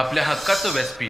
आपल्या हक्काचं व्यासपीठ.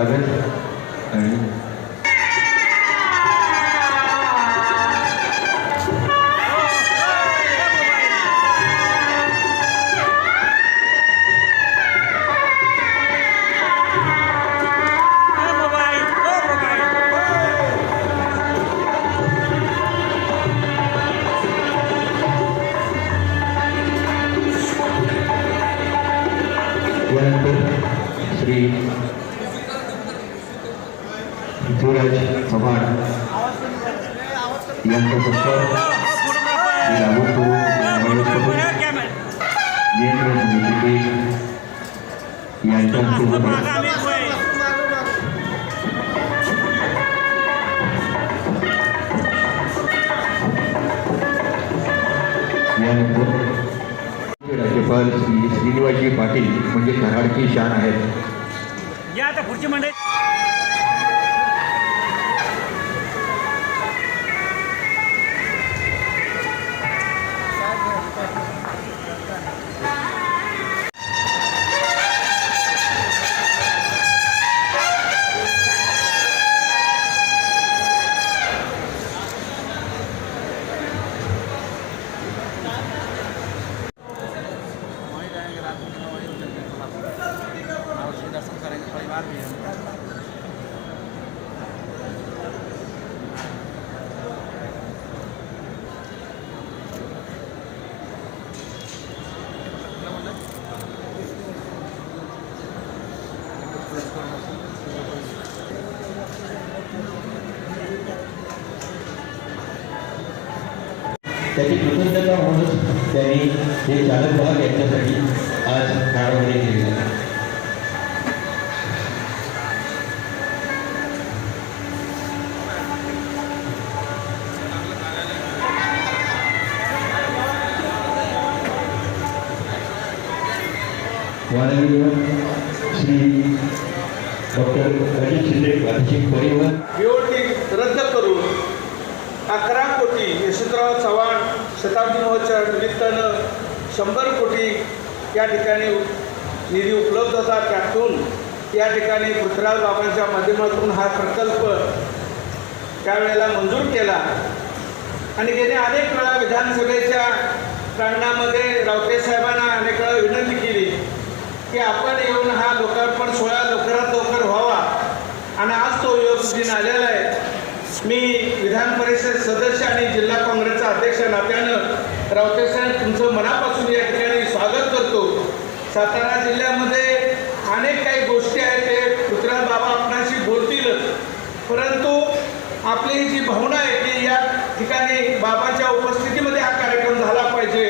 11 यांचा सत्कार श्री राहुल नियंत्रण समिती यांच्यासोबत यानंतर राज्यपाल श्री श्रीनिवासजी पाटील म्हणजे कराडची शान आहेत. या आता पुढची मंडळी त्याची कृतज्ञता म्हणूनच त्यांनी हे चालक भाग यांच्यासाठी शिंदे प्रादेशिक परिवहन बीओटी रद्द करून अकरा कोटी यशवंतराव चव्हाण शताब्दी महोत्सवाच्या निमित्तानं शंभर कोटी या ठिकाणी निधी उपलब्ध होता. त्यातून या ठिकाणी पृथ्वीराज बाबांच्या माध्यमातून हा प्रकल्प त्यावेळेला मंजूर केला. आणि गेले अनेक वेळा विधानसभेच्या प्रांगणामध्ये रावते साहेबांना अनेक वेळा विनंती केली की आपण येऊन हा लोकार्पण सोहळा लवकरात लवकर आणि आज तो योग दिन आलेला आहे. मी विधान परिषद सदस्य आणि जिल्हा काँग्रेसचा अध्यक्ष नात्यानं रावते साहेब तुमचं मनापासून या ठिकाणी स्वागत करतो. सातारा जिल्ह्यामध्ये अनेक काही गोष्टी आहेत ते पृथ्वीराज बाबा आपणाशी बोलतीलच परंतु आपली जी भावना आहे की या ठिकाणी बाबाच्या उपस्थितीमध्ये हा कार्यक्रम झाला पाहिजे.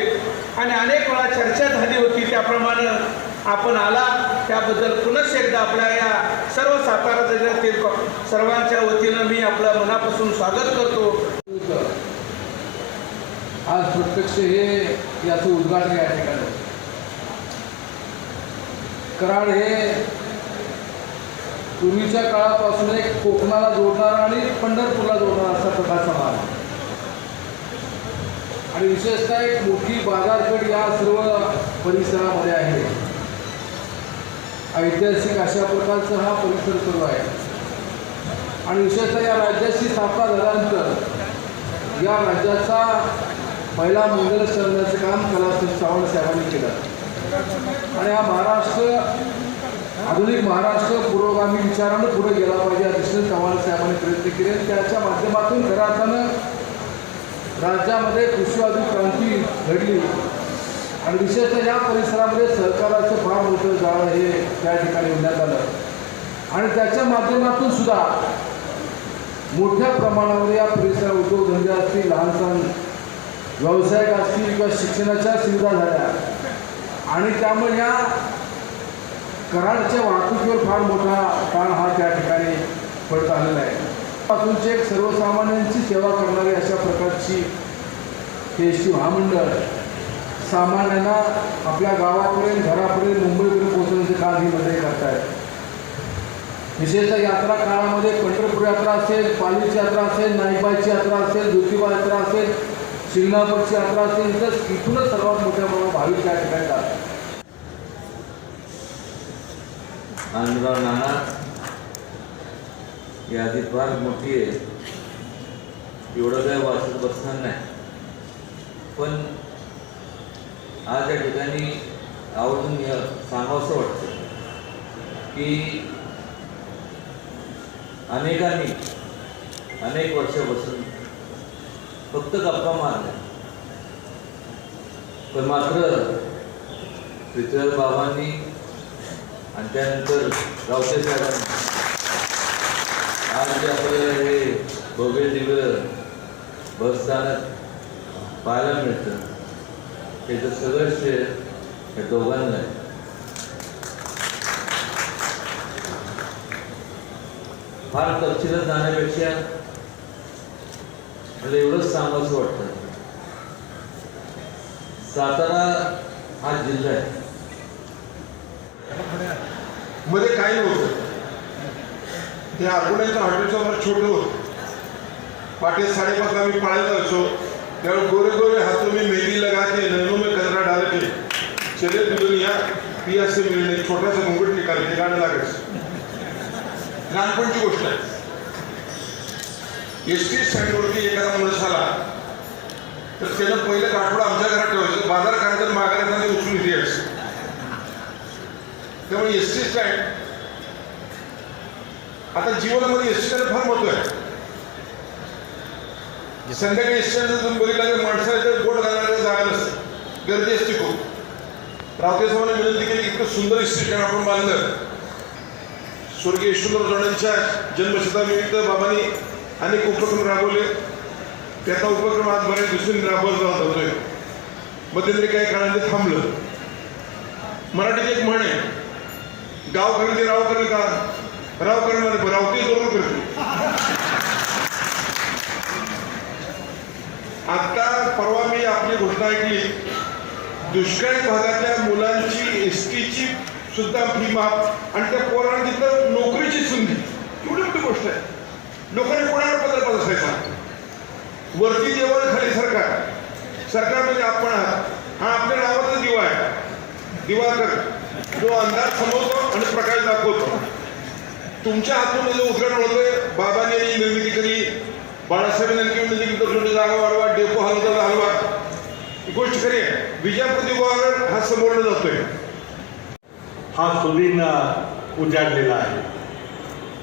आणि अनेक वेळा चर्चा झाली होती त्याप्रमाणे आपण आला त्याबद्दल पुनश्च एकदा आपल्या या सर्व सातारा जिल्ह्यातील सर्वांच्या वतीनं मी आपलं मनापासून स्वागत करतो. आज प्रत्यक्ष हे याचं उद्घाटन या ठिकाणी. कराड हे पूर्वीच्या काळापासून एक कोकणाला जोडणारा आणि पंढरपूरला जोडणारा असा प्रकारचा मार्ग. आणि विशेषतः एक मोठी बाजारपेठ या सर्व परिसरामध्ये आहे. ऐतिहासिक अशा प्रकारचा हा परिसर सुरू आहे. आणि विशेषतः या राज्याची स्थापना झाल्यानंतर या राज्याचा पहिला मंगल करण्याचं काम कलाश्री चव्हाण साहेबांनी केलं. आणि हा महाराष्ट्र आधुनिक महाराष्ट्र पुरोगामी विचारानं पुढे गेला पाहिजे या दृष्टीने चव्हाण साहेबांनी प्रयत्न केले. त्याच्या माध्यमातून खऱ्या अर्थानं राज्यामध्ये कृषीवादी क्रांती घडली. आणि विशेषतः या परिसरामध्ये सरकार फार जाळं हे त्या ठिकाणी उघडण्यात आलं. आणि त्याच्या माध्यमातून सुद्धा मोठ्या प्रमाणावर या परिसरात उद्योगधंदे असतील लहान सहान व्यावसायिक असतील किंवा शिक्षणाच्या सुविधा झाल्या. आणि त्यामुळे या कराडच्या वाहतुकीवर फार मोठा ताण हा त्या ठिकाणी पडत आलेला आहे. पासूनचे एक सर्वसामान्यांची सेवा करणारी अशा प्रकारची हे एस टी महामंडळ सामान्यांना आपल्या गावापर्यंत घरापर्यंत मुंबईपर्यंत पोहोचवण्याचे काम ही मध्ये करतायत. विशेषतः यात्रा काळामध्ये पंढरपूर यात्रा असेल पालीची यात्रा असेल नाईबाईची यात्रा असेल ज्योतिबा यात्रा असेल शिंगणापूरची यात्रा असेल तर इथूनच सर्वात मोठ्या प्रमाणात भाविक त्या ठिकाणी जातात. आनंदराव नाना यादी फार मोठी आहे. एवढं काय वाचत बसणार नाही. पण आज या ठिकाणी आवर्जून सांगावंसं वाटतं की अनेकांनी अनेक वर्षापासून फक्त गप्पा मारल्या. पण मात्र पृथ्वीराज बाबांनी आणि त्यानंतर रावते साहेबांनी आज जे आपल्याला हे भव्य दिव्य बसस्थानक पाहायला मिळतं त्याचं सगळं श्रेय या दोघांना आहे फार तपशिलात जाण्यापेक्षा मला एवढंच सांगावंसं वाटतं सातारा हा जिल्हा आहे मध्ये काही नव्हतं ते आठवड्याचं हॉटेलचं फार छोटं होतं. पाटे साडेपाचला मी पाळायला जायचो. त्यावेळी गोरे गोरे हाथों में मेहंदी लगा के नैनों में कचरा डाल के चले दुनिया पिया से मिळणे छोटासा घुंगट निकाल के गाणं लागायचं. लहानपणची गोष्ट आहे. एस टी स्टँडवरती एखादा माणूस आला तर त्यानं पहिलं आठवडा आमच्या घरात ठेवायचं बाजार करायचं मागायला ते उचलून इथे त्यामुळे एस टी स्टँड आता जीवनामध्ये एस टी फार महत्त्व आहे. संध्याकाळी एस स्टँड तुम्ही बघितला तर माणसाच्या गोड घालण्याला जागा नसते गर्दी असते खूप. रावते साहेबांनी विनंती केली की इतकं सुंदर एस टी आपण बांधलं. स्वर्गीय यशवंतराव चव्हाणांच्या जन्मशतानिमित्त बाबांनी अनेक उपक्रम राबवले. त्याचा उपक्रम आज बऱ्याच दिवसांनी राबवला जातोय मध्यंतरी काही काळाने थांबलं. मराठीत एक म्हण आहे गाव करेल ते राव करेल का राव करणार रावते जरूर करते आता परवा मी आपली घोषणा ऐकली. दुष्काळी भागातल्या मुलांची एस टीची सुद्धा फी माफ आणि त्या पोरांना तिथं नोकरीची संधी. एवढी मोठी गोष्ट आहे. लोकांनी कोणाला पत्र बसायचा वरती जेवण खाली सरकार. सरकार म्हणजे आपण आहात. हा आपल्या नावाचा दिवा आहे. दिवाकर जो अंदाज समजतो आणि प्रकाश दाखवतो. तुमच्या हातून म्हणजे जो उद्घाटन होतोय बाबाने निर्मिती केली. बाळासाहेबांनी निर्मिती म्हणजे केली जागा वाढवा डेपो हलवता हलवा ही गोष्ट खरी आहे. विजापूर दिवाकर हा समोरला जातोय. हा सुदीन उजाडलेला आहे.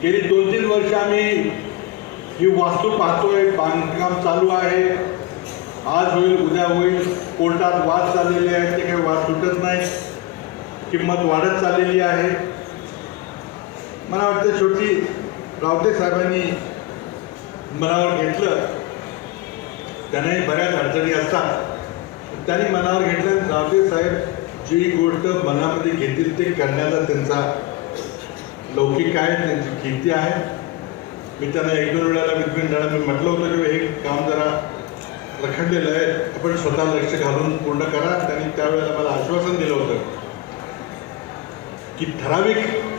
गेली दोन तीन वर्ष आम्ही ही वास्तू पाहतोय बांधकाम चालू आहे. आज होईल उद्या होईल. कोर्टात वाद चाललेले आहेत ते काही वाद सुटत नाही. किंमत वाढत चाललेली आहे. मला वाटतं शेवटी रावते साहेबांनी मनावर घेतलं त्यांनाही बऱ्याच अडचणी असतात. त्यांनी मनावर घेतलं रावते साहेब जी गोष्ट मनामध्ये घेतील ते करण्याचा त्यांचा लौकिक आहे त्यांची कीर्ती आहे. मी त्यांना एक दोन वेळेला विद्यार्थ्यांना मी म्हटलं होतं की हे काम जरा रखडलेलं आहे आपण स्वतः लक्ष घालून पूर्ण करा. त्यांनी त्यावेळेला मला आश्वासन दिलं होतं की ठराविक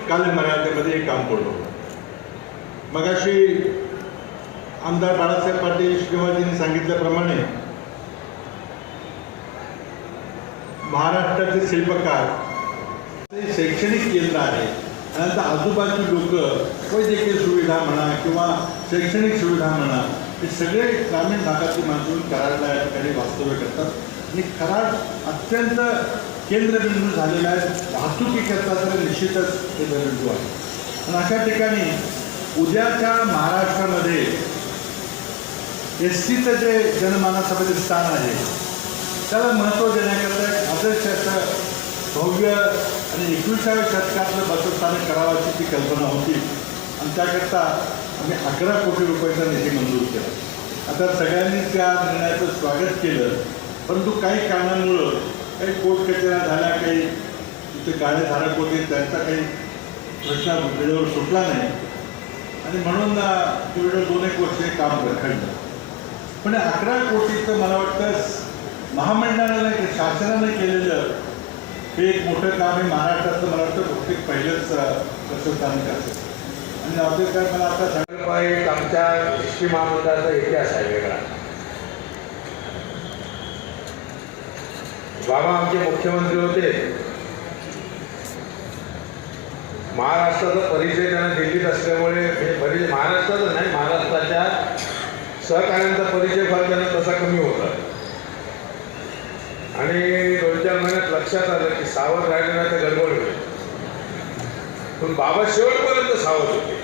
कालमर्यादेमध्ये हे काम पूर्ण होतं मगाशी आमदार बाळासाहेब पाटील श्रीनिवासजींनी सांगितल्याप्रमाणे महाराष्ट्राचे शिल्पकार ते शैक्षणिक केंद्र आहे त्यानंतर आजूबाजू लोक वैद्यकीय सुविधा म्हणा किंवा शैक्षणिक सुविधा म्हणा हे सगळे ग्रामीण भागातील माणसं कराडला या ठिकाणी वास्तव्य करतात. आणि कराड अत्यंत केंद्रबिंदू झालेला आहे. वाहतुकीकरता तर निश्चितच केंद्रबिंदू आहे. आणि अशा ठिकाणी उद्याच्या महाराष्ट्रामध्ये एस टीचं जे जनमानसामध्ये स्थान आहे त्याला महत्त्व देण्याकरता एक आदर्श असं भव्य आणि एकविसाव्या शतकातलं बसस्थानक करावाची ती कल्पना होती. आणि त्याकरता आम्ही अकरा कोटी रुपयाचा निधी मंजूर केला. आता सगळ्यांनी त्या निर्णयाचं स्वागत केलं परंतु काही कारणामुळं काही कोर्ट कचेऱ्या झाल्या काही तिथे गाळेधारक होते त्यांचा काही प्रश्न वेळेवर सुटला नाही. आणि म्हणून अं, वेळेवर दोन एक वर्ष काम रखडलं. पण अकरा कोटीचं मला वाटतं महामंडळानं के- शासनाने केलेलं हे एक मोठं काम आहे. महाराष्ट्राचं मला वाटतं बहुतेक पहिलंच प्रस्थानिक असेल आणि रावते साहेब मला आता सांग एक आमच्या एस टी महामंडळाचा इतिहास आहे वेगळा. बाबा आमचे मुख्यमंत्री होते. महाराष्ट्राचा परिचय त्यांना दिल्लीत असल्यामुळे म्हणजे परिचय महाराष्ट्राचा नाही सहकार्यांचा परिचय फार त्यांना तसा कमी होता आणि दोन चार महिन्यात लक्षात आलं की सावध राहिले नाही तर गडबड होईल. पण बाबा शेवटपर्यंत सावध होते.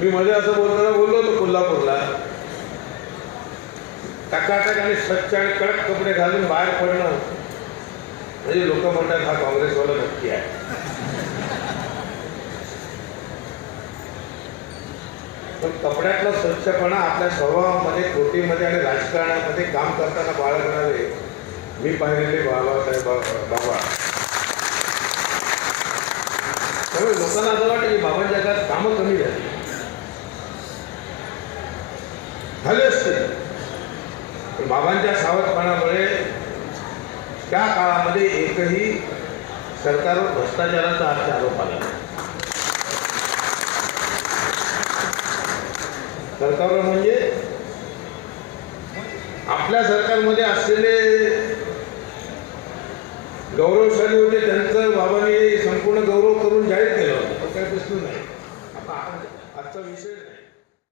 मी मध्ये असं बोलताना बोललो होतो कोल्हापूरला. टकाटक आणि स्वच्छ आणि कडक कपडे घालून बाहेर पडणं. म्हणजे लोक म्हणतात हा काँग्रेसवाला नक्की आहे. पण कपड्यातला स्वच्छपणा आपल्या स्वभावामध्ये कृतीमध्ये आणि राजकारणामध्ये काम करताना बाळगणारे मी पाहिलेले बाबासाहेब बाबा. त्यामुळे लोकांना असं वाटतं की बाबा जगात कामं कमी झाली. झाले असते पण बाबांच्या सावधपणामुळे त्या काळामध्ये एकही सरकारवर भ्रष्टाचाराचा अर्थ आरोप आला नाही. सरकारवर म्हणजे आपल्या सरकारमध्ये असलेले गौरवशाली होते त्यांचं बाबांनी संपूर्ण गौरव करून जाहीर केलं होतं पण काही प्रश्न नाही आता आजचा विषय